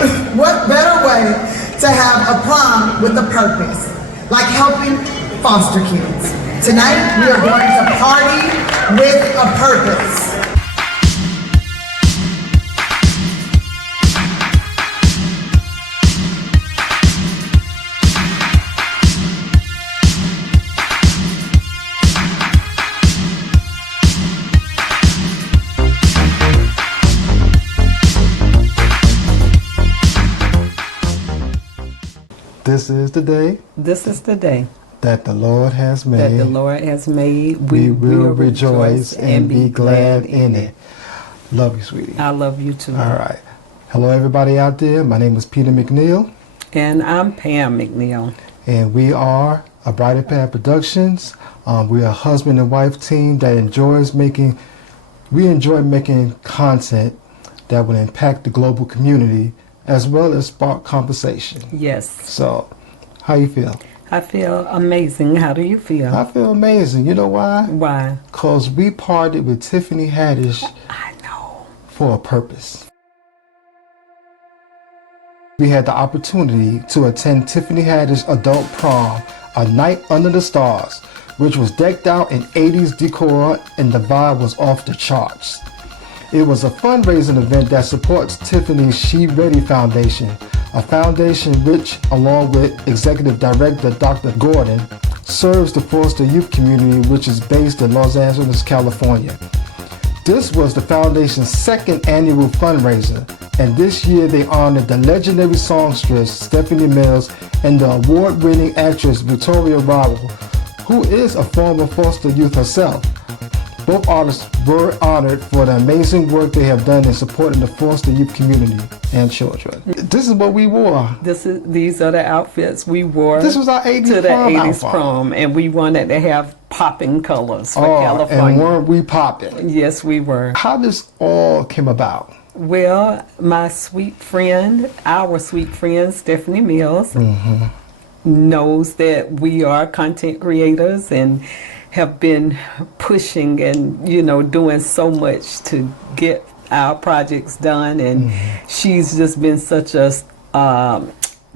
what better way to have a prom with a purpose, like helping foster kids. Tonight, we are going to party with a purpose. This is the day. This is the day that the Lord has made. That the Lord has made. We will rejoice and be glad in it. Love you, sweetie. I love you too. All right. Hello, everybody out there. My name is Peter McNeil. And I'm Pam McNeil. And we are a Brighter Path Productions. We're a husband and wife team that enjoy making content that will impact the global community as well as spark conversation. Yes. So, how you feel? I feel amazing. How do you feel? I feel amazing. You know why? Why? Because we partied with Tiffany Haddish. I know. For a purpose. We had the opportunity to attend Tiffany Haddish Adult Prom, a night under the stars, which was decked out in 80s decor and the vibe was off the charts. It was a fundraising event that supports Tiffany's She Ready Foundation, a foundation which, along with Executive Director Dr. Gordon, serves the foster youth community which is based in Los Angeles, California. This was the foundation's second annual fundraiser, and this year they honored the legendary songstress Stephanie Mills and the award-winning actress Victoria Rowell, who is a former foster youth herself. Both artists were honored for the amazing work they have done in supporting the foster youth community and children. This is what we wore. These are the outfits we wore. This was our 80s to the prom 80s outfit. Prom, and we wanted to have popping colors for California. And weren't we popping? Yes, we were. How this all came about? Well, my sweet friend, our sweet friend, Stephanie Mills, knows that we are content creators and have been pushing and, doing so much to get our projects done. And she's just been such a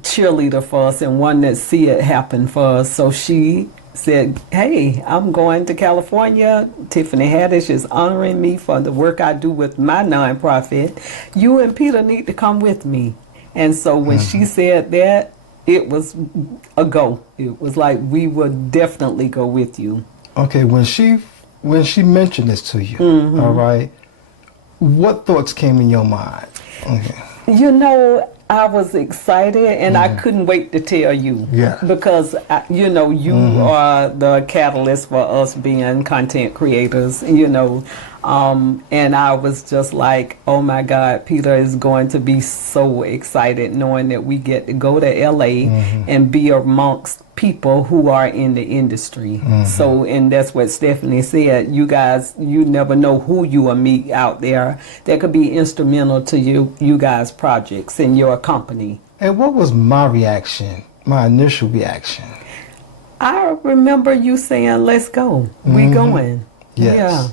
cheerleader for us and one that see it happen for us. So she said, hey, I'm going to California. Tiffany Haddish is honoring me for the work I do with my nonprofit. You and Peter need to come with me. And so when she said that, it was a go. It was like, we would definitely go with you. Okay, when she mentioned this to you, all right, what thoughts came in your mind? Okay. I was excited and I couldn't wait to tell you. Yeah. Because, you are the catalyst for us being content creators, and I was just like, oh my God, Peter is going to be so excited knowing that we get to go to LA and be amongst people who are in the industry. So, and that's what Stephanie said, you guys, you never know who you will meet out there that could be instrumental to you guys' projects and your company. And what was my reaction, my initial reaction? I remember you saying, let's go, we going. Yes. Yeah.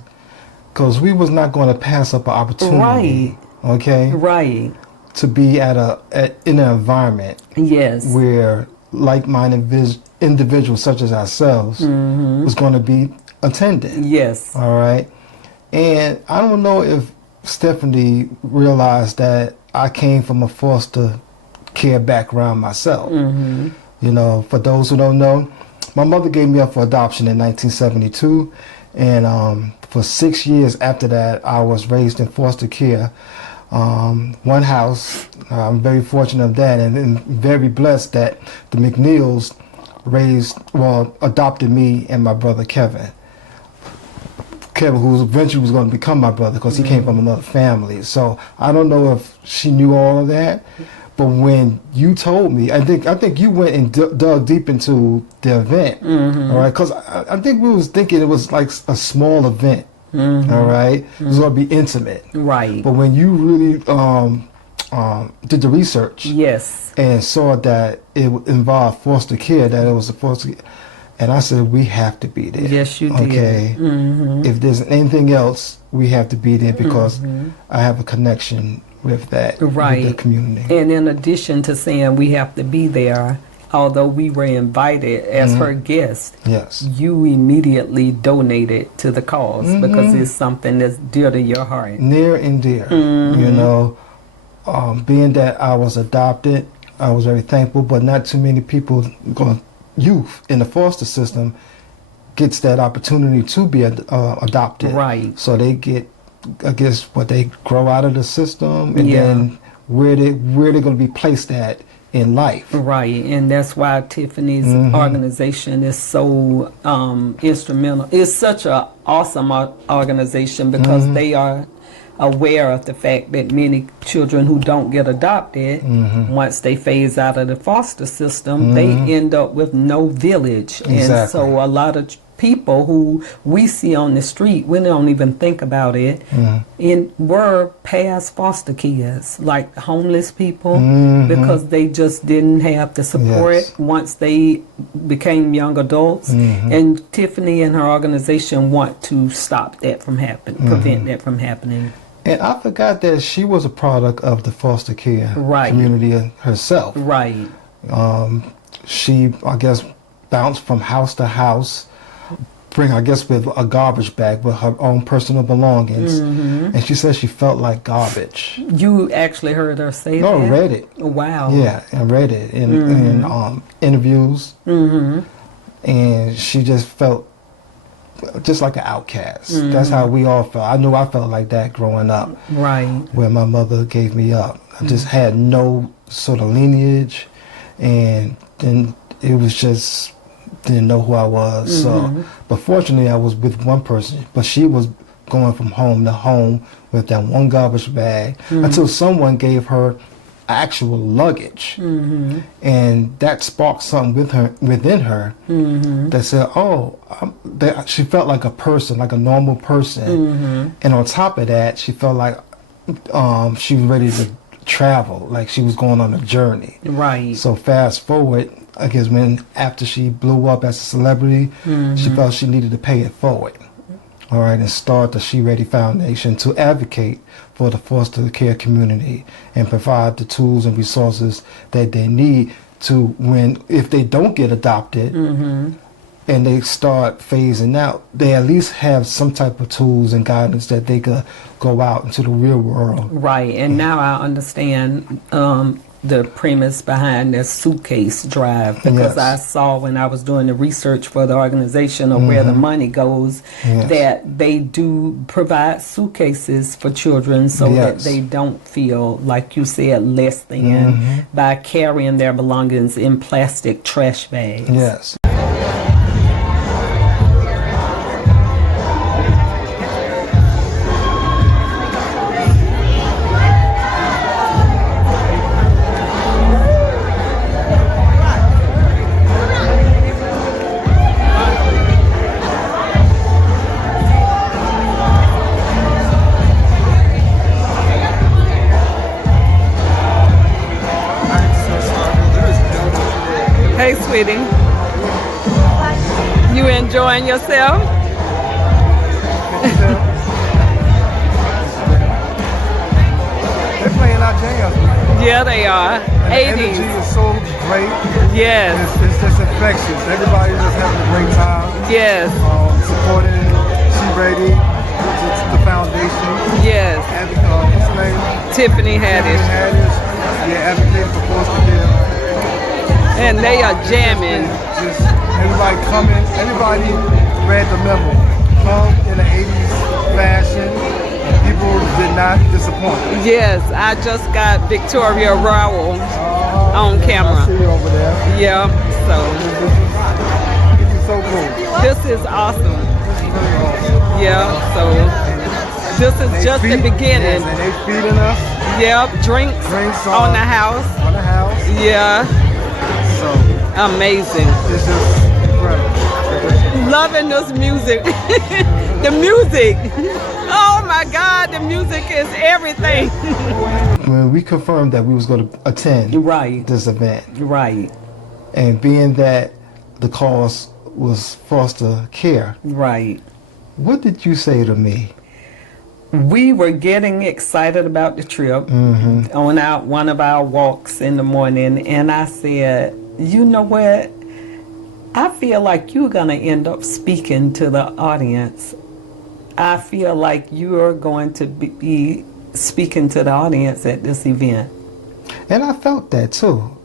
Because we was not going to pass up an opportunity. Right. Okay? Right. To be in an environment yes. where like-minded individuals such as ourselves was going to be attending. Yes. All right. And I don't know if Stephanie realized that I came from a foster care background myself. For those who don't know, my mother gave me up for adoption in 1972, and for 6 years after that, I was raised in foster care. One house. I'm very fortunate of that, and very blessed that the McNeils adopted me and my brother Kevin. Kevin, who eventually was going to become my brother because he came from another family. So I don't know if she knew all of that, but when you told me, I think you went and dug deep into the event, all right? Because I think we was thinking it was like a small event. All right, it was going to be intimate. Right. But when you really did the research, yes, and saw that it involved foster care, that it was a foster care, and I said we have to be there. Yes, you did. Okay. If there's anything else, we have to be there because I have a connection with that, Right. with the community. And in addition to saying we have to be there, although we were invited as her guest, Yes. you immediately donated to the cause because it's something that's dear to your heart. Near and dear. You know, being that I was adopted, I was very thankful, but not too many people, youth in the foster system, gets that opportunity to be adopted. Right. So they get, I guess, what they grow out of the system, and Yeah. then where they're going to be placed at in life. Right, and that's why Tiffany's organization is so instrumental. It's such an awesome organization because they are aware of the fact that many children who don't get adopted, once they phase out of the foster system, they end up with no village. And Exactly. so a lot of people who we see on the street, we don't even think about it, were past foster kids, like homeless people, because they just didn't have the support Yes. once they became young adults. And Tiffany and her organization want to stop that from happening, prevent that from happening. And I forgot that she was a product of the foster care Right. community herself. Right. She, I guess, bounced from house to house, I guess, with a garbage bag with her own personal belongings. And she said she felt like garbage. You actually heard her say No, that? I read it. Wow. Yeah, I read it in interviews. And she just felt just like an outcast. That's how we all felt. I knew I felt like that growing up, Right. where my mother gave me up. I just had no sort of lineage, and then it was just didn't know who I was. So, but fortunately, I was with one person, but she was going from home to home with that one garbage bag until someone gave her actual luggage, and that sparked something within her that said, "Oh," that she felt like a person, like a normal person, and on top of that, she felt like she was ready to travel, like she was going on a journey. Right. So fast forward, I guess after she blew up as a celebrity, she felt she needed to pay it forward. All right, and start the She Ready Foundation to advocate for the foster care community and provide the tools and resources that they need to if they don't get adopted and they start phasing out, they at least have some type of tools and guidance that they could go out into the real world. Right, and now I understand the premise behind the suitcase drive, because Yes. I saw when I was doing the research for the organization of where the money goes, Yes. that they do provide suitcases for children so that Yes. they don't feel, like you said, less than by carrying their belongings in plastic trash bags. Yes. Hey, sweetie. You enjoying yourself? They're playing our jams. Yeah, they are. And the energy 80s. is so great. Yes, It's just infectious. Everybody's just having a great time. yes, Supporting She Ready, it's the foundation. yes. And, what's her name? Tiffany Tiffany Haddish. Haddish. Yeah, advocating for foster care. And they are jamming. Just everybody coming. Everybody read the memo. Come in the 80s fashion. And people did not disappoint. Yes, I just got Victoria Rowell on camera. I see you over there. Yeah, so This is so cool. this is awesome. This is really awesome. Yeah, so this is They just the feed- beginning. Yes, and they feeding us Yep, drinks drinks on the house. on the house. Yeah, So amazing. this is incredible. Loving this music. The music. Oh my God, the music is everything. When we confirmed that we was going to attend Right. this event, Right, and being that the cause was foster care, right. what did you say to me? we were getting excited about the trip on one of our walks in the morning, and I said, you know what? I feel like you're going to end up speaking to the audience. I feel like you are going to be speaking to the audience at this event. And I felt that too.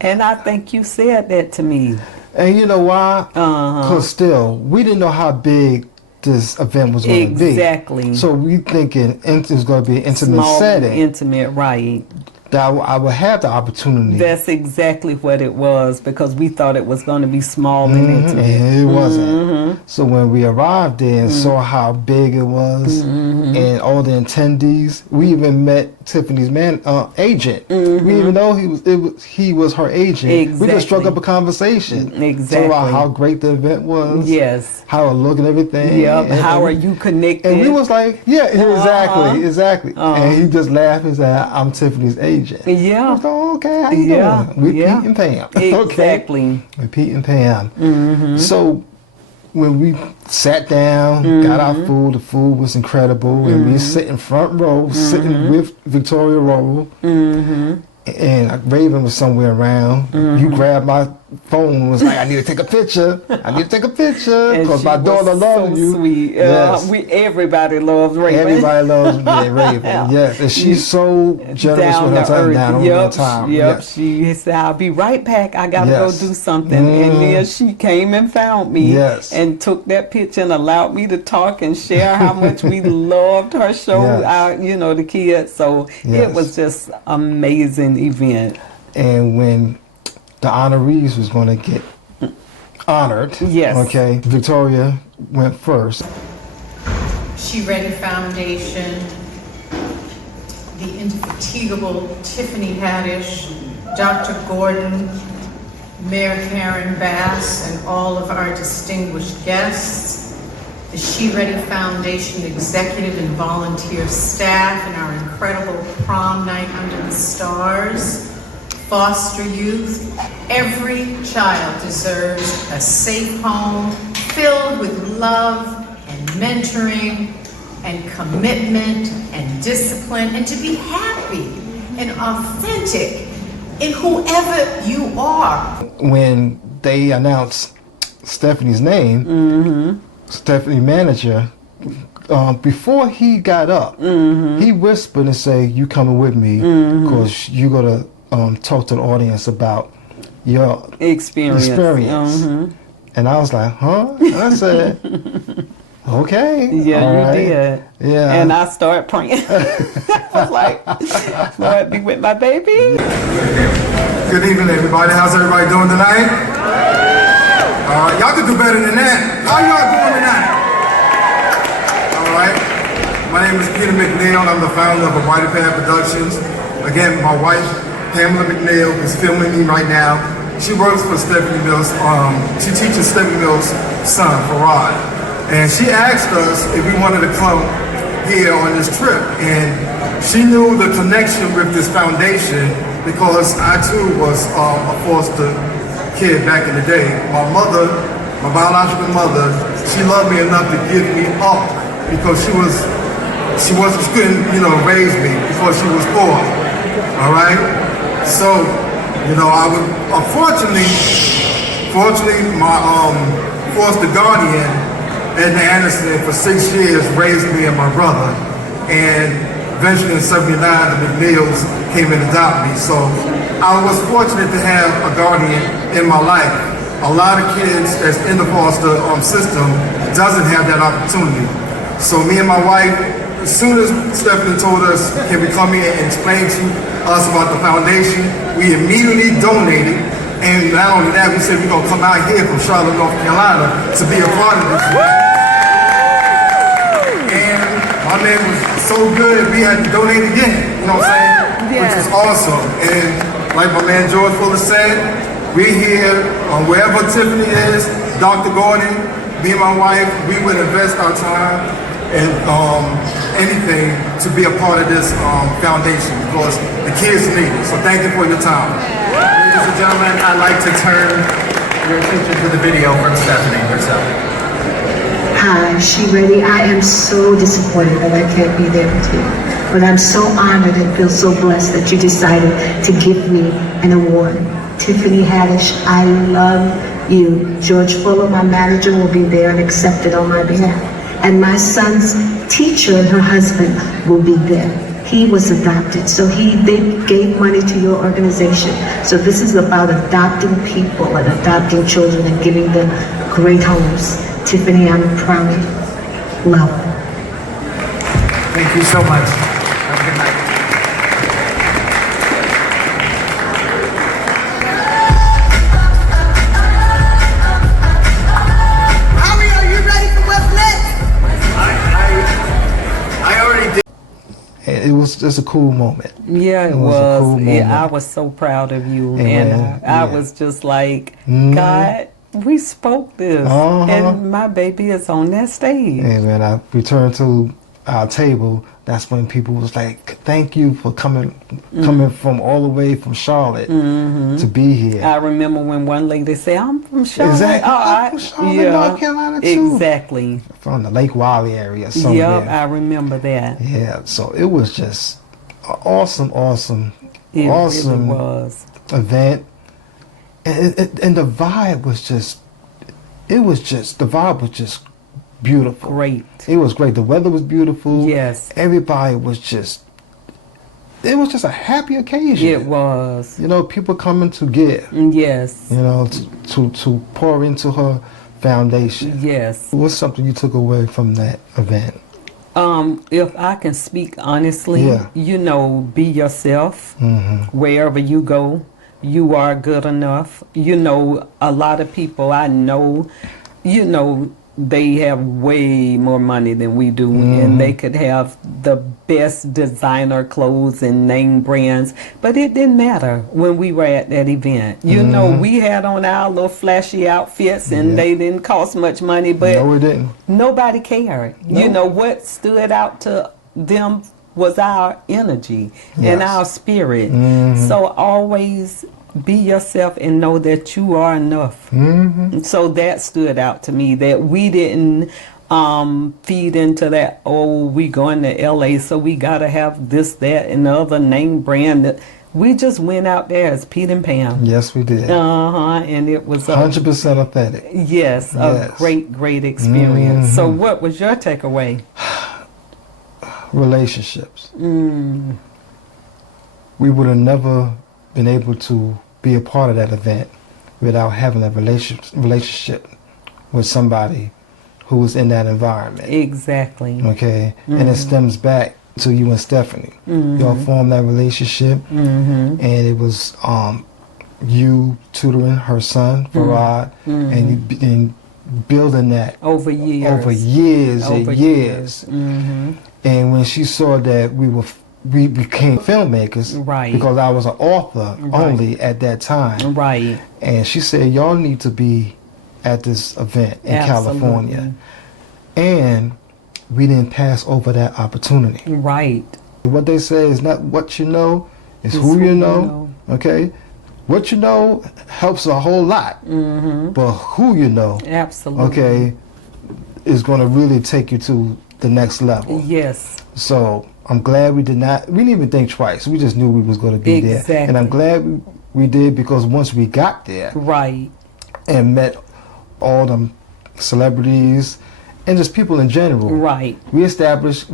And I think you said that to me. And you know why? Because still, we didn't know how big this event was going to be. Exactly. So we thinking it was going to be an intimate Small, setting. intimate, right. That I would have the opportunity. That's exactly what it was, because we thought it was going to be small and intimate. And it wasn't. So when we arrived there and saw how big it was and all the attendees, we even met Tiffany's agent. We didn't even know he was her agent. Exactly. We just struck up a conversation. Exactly. About how great the event was. Yes. How it looked and everything. Yep. And How are you connected? And we was like, yeah, exactly. And he just laughed and said, I'm Tiffany's agent. Yeah. I was like, okay, how you doing? We're Pete and Pam. Exactly. We're Pete and Pam. So when we sat down, got our food, the food was incredible, and we sit in front row, sitting with Victoria Roll, and Raven was somewhere around. You grabbed my phone and was like, I need to take a picture. I need to take a picture because my daughter loves you. Sweet. Yes. Everybody loves Raven. Everybody loves Raven. Yes, and she's so generous with her time. Down yep. on time. Yep. Yes. She said, "I'll be right back. I gotta go do something." And then she came and found me. Yes. And took that picture and allowed me to talk and share how much we loved her show. The kids. So it was just amazing event. And when the honorees was going to get honored, okay, Victoria went first. She Ready Foundation, the indefatigable Tiffany Haddish, Dr. Gordon, Mayor Karen Bass, and all of our distinguished guests, the She Ready Foundation executive and volunteer staff, and our incredible prom night under the stars, foster youth. Every child deserves a safe home filled with love and mentoring and commitment and discipline, and to be happy and authentic in whoever you are. When they announced Stephanie's name, Stephanie manager, before he got up, he whispered and said, "You coming with me because you gotta talk to the audience about your experience." And I was like, huh? And I said, okay. Yeah, you did. Yeah. And I started praying. I was like, Lord, be with my baby. Good evening, everybody. How's everybody doing tonight? Y'all could do better than that. How y'all doing tonight? All right. My name is Peter McNeil. I'm the founder of White Pad Productions. Again, my wife, Pamela McNeil, is filming me right now. She works for Stephanie Mills. She teaches Stephanie Mills' son, Farad. And she asked us if we wanted to come here on this trip. And she knew the connection with this foundation because I too was a foster kid back in the day. My mother, my biological mother, she loved me enough to give me up because she couldn't, raise me because she was poor. All right? So, I would, unfortunately, my foster guardian, Edna Anderson, for 6 years raised me and my brother, and eventually in '79, the McNeils came and adopted me. So I was fortunate to have a guardian in my life. A lot of kids that's in the foster system doesn't have that opportunity. So me and my wife, as soon as Stephanie told us, can we come here and explain to us about the foundation, we immediately donated. And not only that, we said we're gonna come out here from Charlotte, North Carolina to be a part of this. And my man was so good, we had to donate again, you know what I'm saying? Which is awesome. And like my man George Fuller said, we're here wherever Tiffany is, Dr. Gordon, me and my wife, we would invest our time and anything to be a part of this foundation because the kids need it. So thank you for your time. Ladies and gentlemen, I'd like to turn your attention to the video from Stephanie herself. Hi, she ready? I am so disappointed that I can't be there with you. But I'm so honored and feel so blessed that you decided to give me an award. Tiffany Haddish, I love you. George Fuller, my manager, will be there and accept it on my behalf. And my son's teacher and her husband will be there. He was adopted, so they gave money to your organization. So this is about adopting people and adopting children and giving them great homes. Tiffany, I'm proud of you. Love. Thank you so much. Have a good night. Ari, are you ready for what's next? I already did. And it was just a cool moment. Yeah, it was a cool was. moment. I was so proud of you, And and I was just like, Mhm. God, we spoke this, Uh-huh. and my baby is on that stage. And when I returned to our table, that's when people was like, "Thank you for coming from all the way from Charlotte to be here." I remember when one lady said, "I'm from Charlotte." Exactly. Oh, I'm from Charlotte, North Carolina, too. Exactly. From the Lake Wiley area somewhere. Yep, I remember that. Yeah, so it was just an awesome It awesome really was. event, and the vibe was just, the vibe was just beautiful. Great. It was great. The weather was beautiful. Yes. Everybody was just, it was just a happy occasion. It was. You know, people coming to give, Yes. you know, to pour into her foundation. Yes. What's something you took away from that event? If I can speak honestly, Yeah. you know, be yourself. Mm-hmm. Wherever you go, you are good enough. You know, a lot of people I know, you know, they have way more money than we do, and they could have the best designer clothes and name brands, but it didn't matter when we were at that event. You know, we had on our little flashy outfits, and they didn't cost much money, but No, it didn't. nobody cared. No. You know, what stood out to them was our energy and Yes. our spirit. So always be yourself and know that you are enough. So that stood out to me, that we didn't feed into that, oh, we going to LA, so we got to have this, that, and the other name brand. We just went out there as Pete and Pam. Yes, we did. And it was 100% authentic. yes, a Yes. great experience. So what was your takeaway? Relationships. We would have never been able to be a part of that event without having a relationship with somebody who was in that environment. Exactly. Okay? And it stems back to you and Stephanie. Y'all formed that relationship, and it was you tutoring her son, Farad, and building that Over years. over years Over and years. And when she saw that we became filmmakers, Right. because I was an author Right. only at that time, Right. and she said, y'all need to be at this event in Absolutely. California. And we didn't pass over that opportunity. Right. What they say is not what you know, it's who you know. Okay? What you know helps a whole lot. But who you know, Absolutely. okay, is going to really take you to the next level. Yes. So I'm glad we didn't even think twice. We just knew we was going to be there. And I'm glad we did, because once we got there Right. and met all them celebrities and just people in general, Right. we established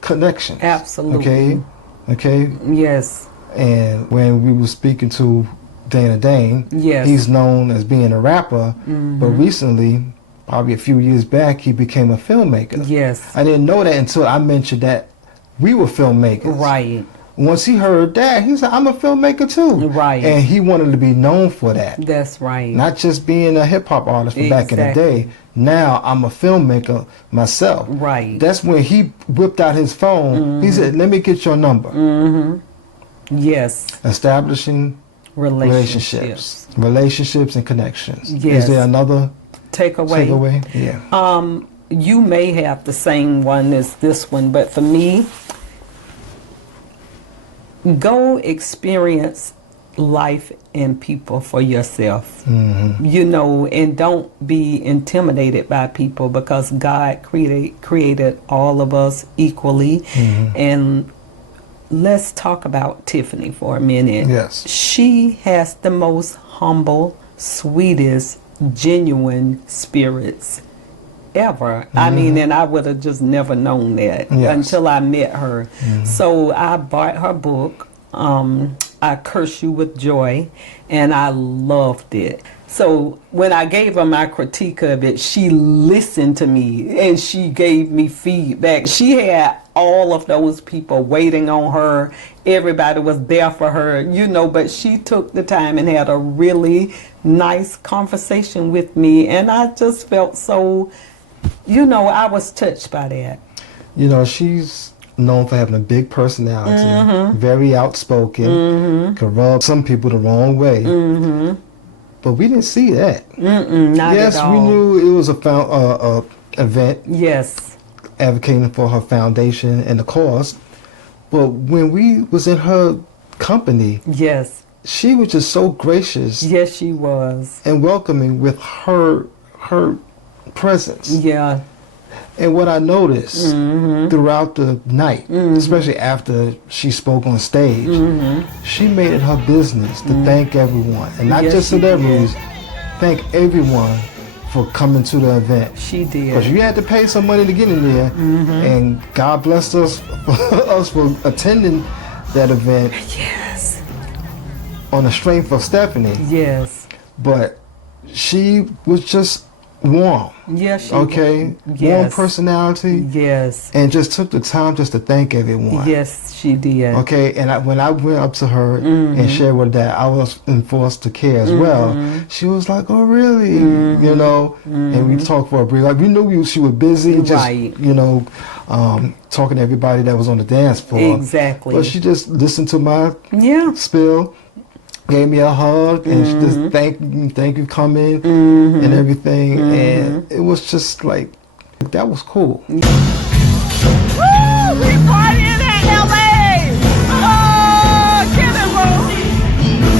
connections. Absolutely. Okay? Yes. And when we were speaking to Dana Dane, Yes. he's known as being a rapper, but recently, probably a few years back, he became a filmmaker. Yes. I didn't know that until I mentioned that we were filmmakers. Right. Once he heard that, he said, I'm a filmmaker too. Right. And he wanted to be known for that. That's right. Not just being a hip hop artist from back in the Exactly. day. Now I'm a filmmaker myself. Right. That's when he whipped out his phone. He said, let me get your number. Yes. Establishing Relationships. relationships and connections. Yes. Is there another Takeaway. takeaway? Yeah. You may have the same one as this one, but for me, go experience life and people for yourself. You know, and don't be intimidated by people, because God created all of us equally. And let's talk about Tiffany for a minute. Yes. She has the most humble, sweetest, genuine spirits ever. I mean, and I would have just never known that until I met her. So I bought her book, I Curse You with Joy, and I loved it. So when I gave her my critique of it, she listened to me and she gave me feedback. She had all of those people waiting on her. Everybody was there for her, you know, but she took the time and had a really nice conversation with me. And I just felt so, you know, I was touched by that. You know, she's known for having a big personality, very outspoken, can rub some people the wrong way. But we didn't see that. Not yes, at all. we knew it was a event. Yes. Advocating for her foundation and the cause. But when we was in her company, Yes. she was just so gracious Yes, she was. and welcoming with her presence. Yeah. And what I noticed throughout the night, especially after she spoke on stage, she made it her business to thank everyone, and not Yes, just she celebrities, thank everyone for coming to the event. She Because did. you had to pay some money to get in there, and God blessed us for attending that event Yes. on the strength of Stephanie. Yes. But she was just warm. Yes, she Okay, was. warm Yes. personality, Yes. and just took the time just to thank everyone. Yes, she did. Okay, and when I went up to her and shared with that I was enforced to care as well, she was like, "Oh, really?" You know, and we talked for a brief. Like we knew she was busy, just Right. you know, talking to everybody that was on the dance floor. Exactly. But she just listened to my Yeah. spill, gave me a hug, and she just thank you coming and everything, and it was just like that was cool. Woo! We partying at LA! Oh, get it, boo!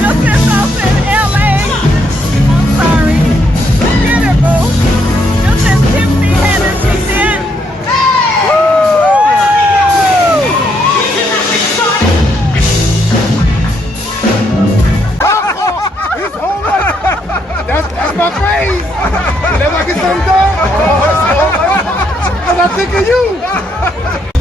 Just since I was in LA, I'm sorry. Get it, boo! Just since Tiffany Haddish was in. That's my phrase. Whenever I get something done, because I think of you.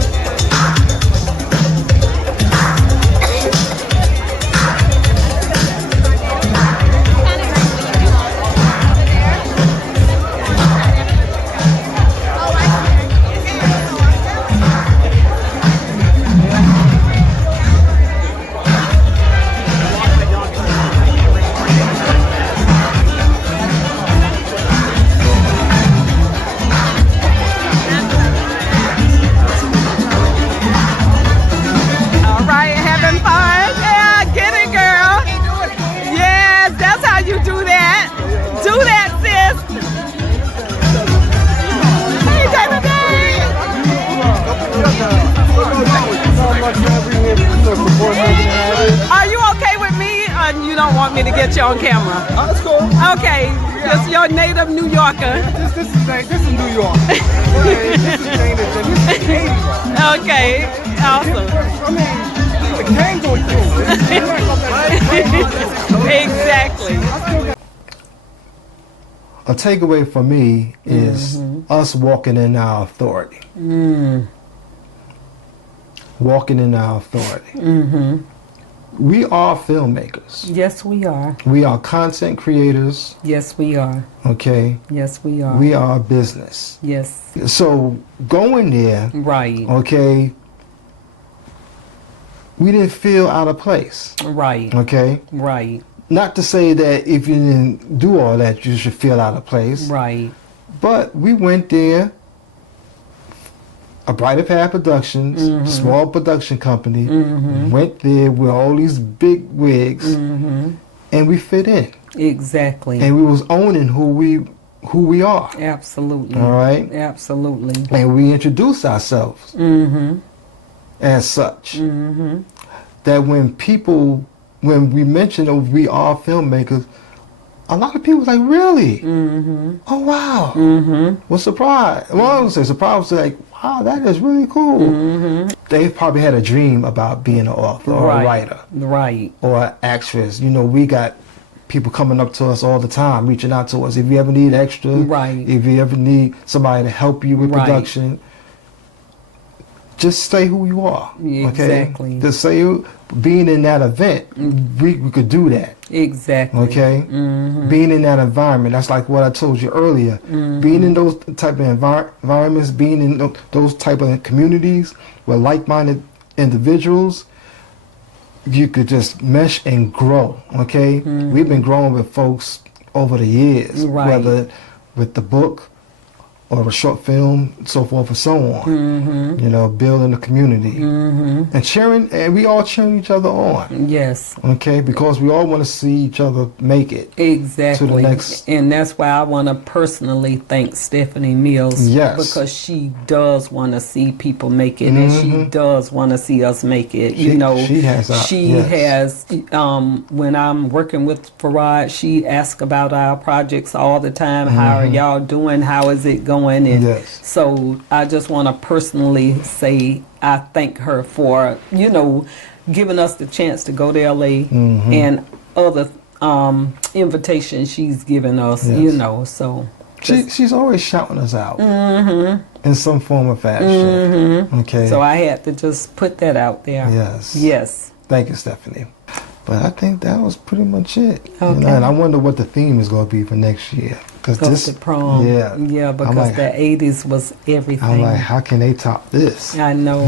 All right, having fun? Yeah, get it, girl. Yes, that's how you do that. Do that, sis. Hey, David Are you okay with me, or you don't want me to get you on camera? That's cool. Okay, just your native New Yorker. This is New York. This is Okay, awesome. I mean, the gang going through. Exactly. A takeaway for me is us walking in our authority. Walking in our authority. We are filmmakers. Yes, we are. We are content creators. Yes, we are. Okay. Yes, we are. We are a business. Yes. So going there, Right. okay, we didn't feel out of place. Right. Okay. Right. Not to say that if you didn't do all that, you should feel out of place. Right. But we went there, a Brighter Path Productions, small production company, went there with all these big wigs, and we fit in. Exactly. And we was owning who we are. Absolutely. All right? Absolutely. And we introduced ourselves as such. That when when we mentioned that we are filmmakers, a lot of people was like, really? Oh, wow. Was surprised. Well, I don't say surprised, was like, wow, that is really cool. They probably had a dream about being an author or a writer. Right. Or an actress. You know, we got people coming up to us all the time, reaching out to us. If you ever need extra, if you ever need somebody to help you with production, just say who you are. Okay? Exactly. Just say being in that event, we could do that. Exactly. Okay? Being in that environment, that's like what I told you earlier. Being in those type of environments, being in those type of communities with like-minded individuals, you could just mesh and grow. Okay? We've been growing with folks over the years, whether with the book or a short film, so forth and so on. You know, building a community and cheering, and we all cheering each other on. Yes. Okay, because we all want to see each other make it. Exactly. To the next. And that's why I want to personally thank Stephanie Mills. Yes. Because she does want to see people make it, and she does want to see us make it. You know, she has. When I'm working with Farad, she asks about our projects all the time. How are y'all doing? How is it going? And so I just want to personally say I thank her for, you know, giving us the chance to go to LA and other invitations she's given us, you know. So she's always shouting us out in some form or fashion. Okay. So I had to just put that out there. Yes. Thank you, Stephanie. But I think that was pretty much it. Okay. You know, and I wonder what the theme is going to be for next year. Because the prom. Yeah, because like, the 80s was everything. I'm like, how can they top this? I know.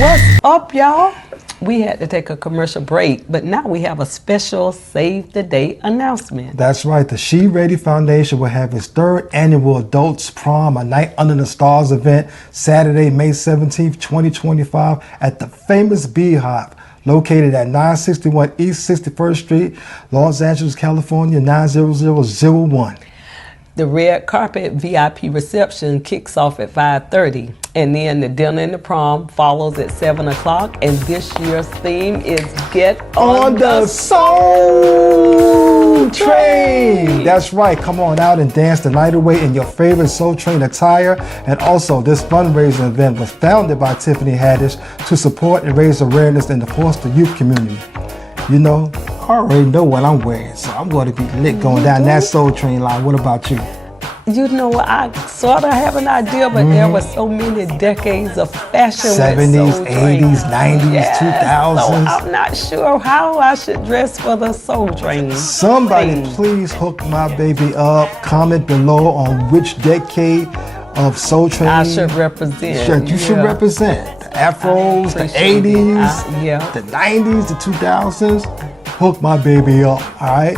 What's up, y'all? We had to take a commercial break, but now we have a special Save the Date announcement. That's right. The She Ready Foundation will have its 3rd annual Adults Prom, a Night Under the Stars event, Saturday, May 17th, 2025, at the famous Beehive, located at 961 East 61st Street, Los Angeles, California, 90001. The red carpet VIP reception kicks off at 5:30, and then the dinner and the prom follows at 7 o'clock. And this year's theme is Get on the Soul Train. That's right. Come on out and dance the night away in your favorite Soul Train attire. And also, this fundraising event was founded by Tiffany Haddish to support and raise awareness in the foster youth community. You know, I already know what I'm wearing, so I'm going to be lit going down that Soul Train line. What about you? You know, I sort of have an idea, but there were so many decades of fashion 70s, 80s, 90s, 2000s. So I'm not sure how I should dress for the Soul Train. Somebody please hook my baby up. Comment below on which decade of Soul Train I should represent. You should represent. The Afros, the 80s, the 90s, the 2000s. Hook my baby up, all right?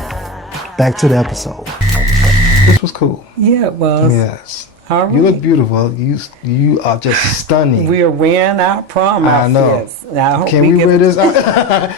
Back to the episode. This was cool. Yeah, it was. Yes. All right. You look beautiful. You are just stunning. We're wearing our prom outfits. I know. Can we wear this?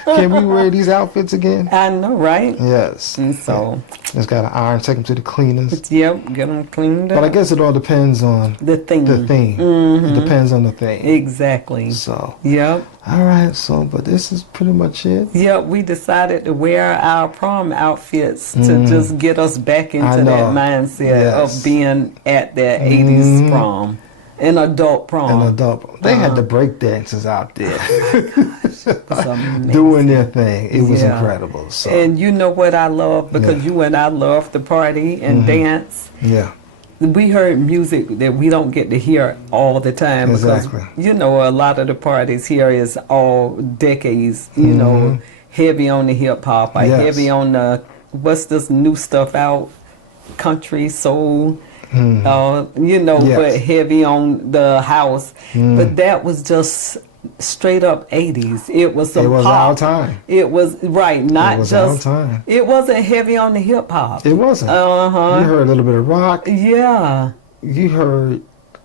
Can we wear these outfits again? I know, right? Yes. And so just got to iron, take them to the cleaners. Yep, get them cleaned up. But I guess it all depends on the theme. It depends on the theme. Exactly. So. Yep. All right. So, but this is pretty much it. Yep. We decided to wear our prom outfits to just get us back into that mindset of being at that 80s prom. An adult prom. They had the break dancers out there doing their thing. It was incredible. So. And you know what I love? Because you and I love to party and dance. Yeah. We heard music that we don't get to hear all the time. Exactly. Because, you know, a lot of the parties here is all decades, you know, heavy on the hip hop, or heavy on the, what's this new stuff out? Country, soul. You know, but heavy on the house. But that was just straight up 80s. It was some pop. Our time. It was not it was just our time. It wasn't heavy on the hip hop. It wasn't. You heard a little bit of rock. Yeah. You heard,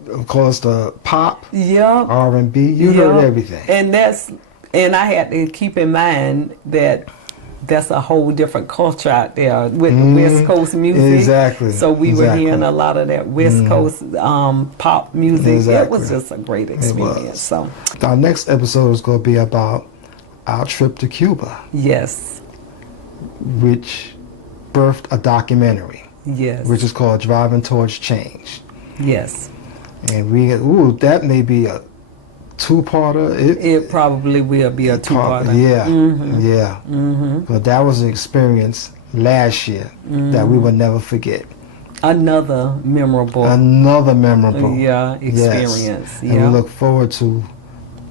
of course, the pop. Yeah. R&B. You heard everything. And I had to keep in mind that that's a whole different culture out there with the West Coast music. Exactly. So we were hearing a lot of that West Coast pop music. Exactly. It was just a great experience. So our next episode is going to be about our trip to Cuba. Yes. which birthed a documentary, Yes. which is called Driving Towards Change. Yes. And that may be a two-parter. It probably will be a two-parter. Yeah, yeah. But that was an experience last year that we will never forget. Another memorable Yes. experience. And we look forward to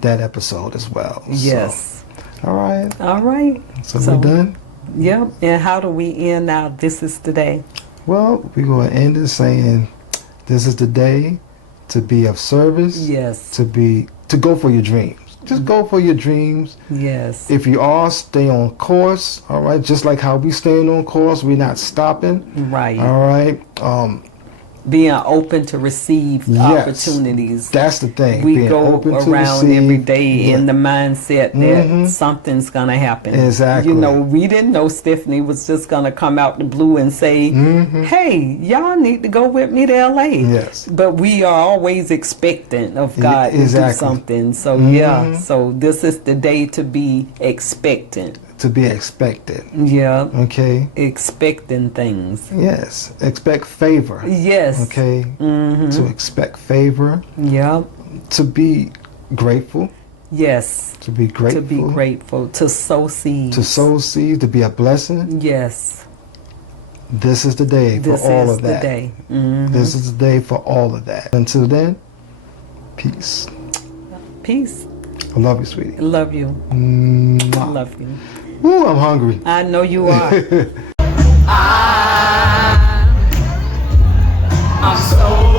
that episode as well. Yes. So, all right. All right. So we're done? Yep. And how do we end now? This is the day. Well, we're going to end it saying this is the day to be of service. Yes. To go for your dreams. Just go for your dreams. Yes. If you are, stay on course. All right. Just like how we staying on course, we're not stopping. Right. All right. Being open to receive opportunities. That's the thing. We Being go open to around receive, every day in the mindset that something's gonna happen. Exactly. You know, we didn't know Stephanie was just gonna come out the blue and say, "Hey, y'all need to go with me to LA." Yes. But we are always expectant of God to do something. So so this is the day to be expectant. To be expected. Yeah. Okay. Expecting things. Yes. Expect favor. Yes. Okay. To expect favor. Yeah. To be grateful. Yes. To be grateful. To be grateful. To sow seeds. To sow seeds. To be a blessing. Yes. This is the day for all of that. This is the day. This is the day for all of that. Until then, peace. Peace. I love you, sweetie. Love you. Mwah. Love you. Woo, I'm hungry. I know you are. I'm so